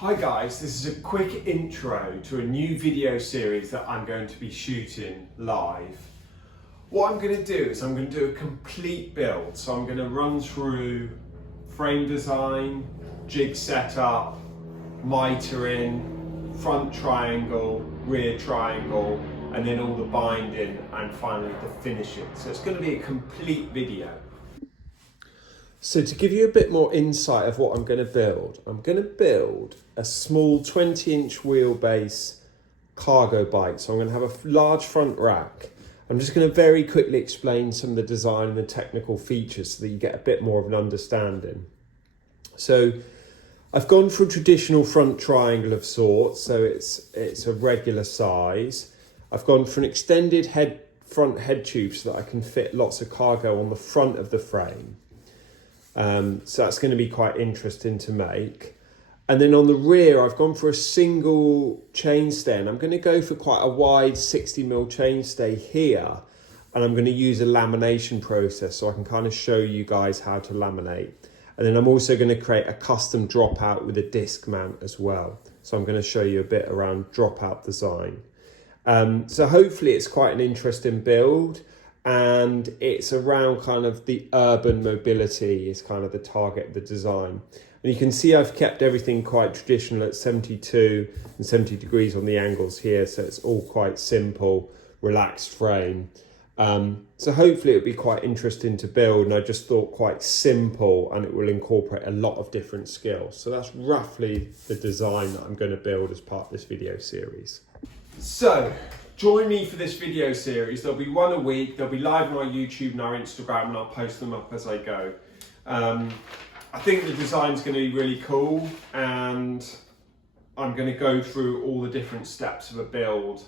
Hi guys, this is a quick intro to a new video series that I'm going to be shooting live. What I'm going to do is I'm going to do a complete build. So I'm going to run through frame design, jig setup, mitering, front triangle, rear triangle, and then all the binding and finally the finishing. So it's going to be a complete video. So to give you a bit more insight of what I'm going to build a small 20-inch wheelbase cargo bike. So I'm going to have a large front rack. I'm just going to very quickly explain some of the design and the technical features so that you get a bit more of an understanding. So I've gone for a traditional front triangle of sorts, so it's a regular size. I've gone for an extended front head tube so that I can fit lots of cargo on the front of the frame. So that's going to be quite interesting to make. And then on the rear, I've gone for a single chainstay, and I'm going to go for quite a wide 60mm chainstay here. And I'm going to use a lamination process so I can kind of show you guys how to laminate. And then I'm also going to create a custom dropout with a disc mount as well. So I'm going to show you a bit around dropout design. So hopefully it's quite an interesting build. And it's around kind of the urban mobility is kind of the target of the design. And you can see I've kept everything quite traditional at 72 and 70 degrees on the angles here. So it's all quite simple, relaxed frame. So hopefully it'll be quite interesting to build. And I just thought quite simple, and it will incorporate a lot of different skills. So that's roughly the design that I'm going to build as part of this video series. So join me for this video series. There'll be one a week. They'll be live on our YouTube and our Instagram, and I'll post them up as I go. I think the design's going to be really cool, and I'm going to go through all the different steps of a build